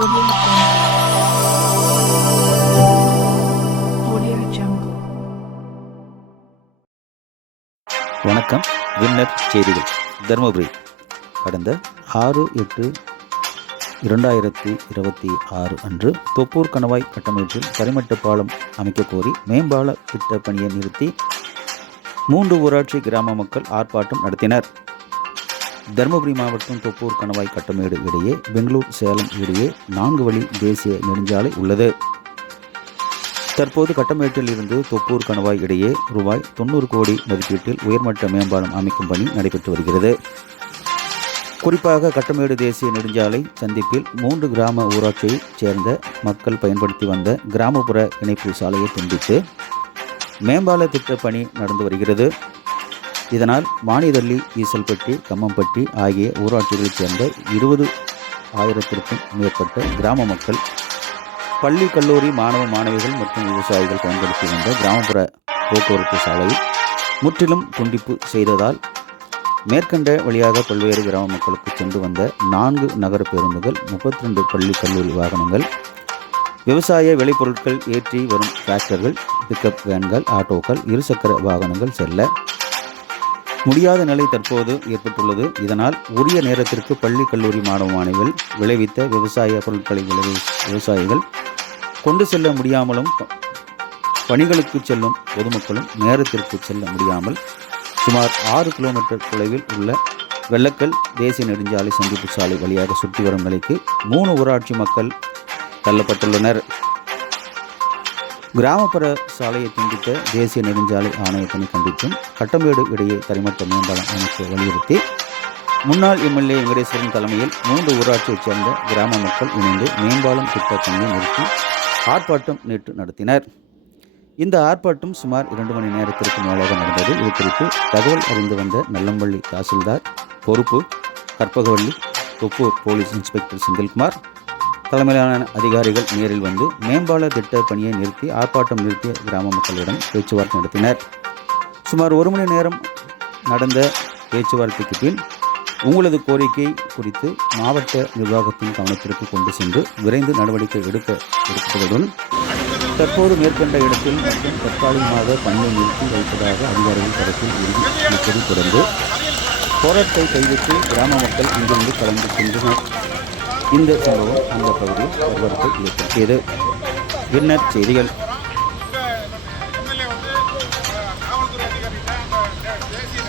Audio Jungle. வணக்கம். Winner செய்திகள். தருமபுரி கடந்த 6/8/2026 அன்று தொப்பூர் கணவாய் கட்டமைப்பில் தரைமட்ட பாலம் அமைக்க கோரி மேம்பால திட்ட பணியை நிறுத்தி 3 ஊராட்சி கிராம மக்கள் ஆர்ப்பாட்டம் நடத்தினர். தருமபுரி மாவட்டம் தொப்பூர் கணவாய் கட்டமேடு இடையே பெங்களூர் சேலம் இடையே 4 வழி தேசிய நெடுஞ்சாலை உள்ளது. தற்போது கட்டமேட்டில் இருந்து தொப்பூர் கணவாய் இடையே ரூபாய் 90 கோடி மதிப்பீட்டில் உயர்மட்ட மேம்பாலம் அமைக்கும் பணி நடைபெற்று வருகிறது. குறிப்பாக கட்டமேடு தேசிய நெடுஞ்சாலை சந்திப்பில் 3 கிராம ஊராட்சியைச் சேர்ந்த மக்கள் பயன்படுத்தி வந்த கிராமப்புற இணைப்பு சாலையை துண்டித்து மேம்பால திட்ட பணி நடந்து வருகிறது. இதனால் வாணிதள்ளி, ஈசல்பட்டி, கம்மம்பட்டி ஆகிய ஊராட்சிகளைச் சேர்ந்த 20,000க்கும் மேற்பட்ட கிராம மக்கள், பள்ளி, கல்லூரி மாணவ மாணவிகள் மற்றும் விவசாயிகள் பயன்படுத்தி வந்த கிராமப்புற போக்குவரத்து சாலையை முற்றிலும் துண்டிப்பு செய்ததால் மேற்கண்ட வழியாக பல்வேறு கிராம மக்களுக்கு சென்று வந்த 4 நகர பேருந்துகள், 32 பள்ளி கல்லூரி வாகனங்கள், விவசாய விளைபொருட்கள் ஏற்றி வரும் டிராக்டர்கள், பிக்கப் வேன்கள், ஆட்டோக்கள், இருசக்கர வாகனங்கள் செல்ல முடியாத நிலை தற்போது ஏற்பட்டுள்ளது. இதனால் உரிய நேரத்திற்கு பள்ளி, கல்லூரி மாணவ மாணவிகள் விளைவித்த விவசாய பொருட்களை விவசாயிகள் கொண்டு செல்ல முடியாமலும், பணிகளுக்கு செல்லும் பொதுமக்களும் நேரத்திற்கு செல்ல முடியாமல் சுமார் 6 கிலோமீட்டர் தொலைவில் உள்ள வெள்ளக்கல் தேசிய நெடுஞ்சாலை சந்திப்பு சாலை வழியாக சுற்றி வரும் நிலைக்கு 3 ஊராட்சி மக்கள் தள்ளப்பட்டுள்ளனர். கிராமப்புற சாலையை துண்டித்த தேசிய நெடுஞ்சாலை ஆணையத்தினை கண்டித்தும் கட்டமேடு இடையே தரைமட்ட மேம்பாலம் அமைக்க வலியுறுத்தி முன்னாள் எம்எல்ஏ வெங்கடேஸ்வரன் தலைமையில் 3 ஊராட்சியைச் சேர்ந்த கிராம மக்கள் இணைந்து மேம்பாலம் திட்ட பணியை நிறுத்தி ஆர்ப்பாட்டம் நேற்று நடத்தினர். இந்த ஆர்ப்பாட்டம் சுமார் 2 மணி நேரத்திற்கு மேலாக நடந்தது. இது குறித்து தகவல் அறிந்து வந்த நல்லம்பள்ளி தாசில்தார் பொறுப்பு கற்பகவள்ளி, தொப்பூர் போலீஸ் இன்ஸ்பெக்டர் செந்தில்குமார் தலைமையிலான அதிகாரிகள் நேரில் வந்து மேம்பால திட்ட பணியை நிறுத்தி ஆர்ப்பாட்டம் நிறுத்திய கிராம மக்களிடம் பேச்சுவார்த்தை நடத்தினர். சுமார் 1 மணி நேரம் நடந்த பேச்சுவார்த்தைக்கு பின் உங்களது கோரிக்கை குறித்து மாவட்ட நிர்வாகத்தின் கவனத்திற்கு கொண்டு சென்று விரைந்து நடவடிக்கை எடுப்பதுடன் தற்போது மேற்கண்ட இடத்தில் மற்றும் தற்காலிகமாக பணியை நிறுத்தி வைப்பதாக அதிகாரிகள் தரப்பில் உறுதி தொடர்ந்து போராட்டத்தை கைவிட்டு கிராம மக்கள் இங்கிருந்து கலந்து சென்றனர். இந்த சம்பவம் அந்த பகுதியில் பரபரப்பை ஏற்படுத்தியது. வின்னர் செய்திகள். தேசிய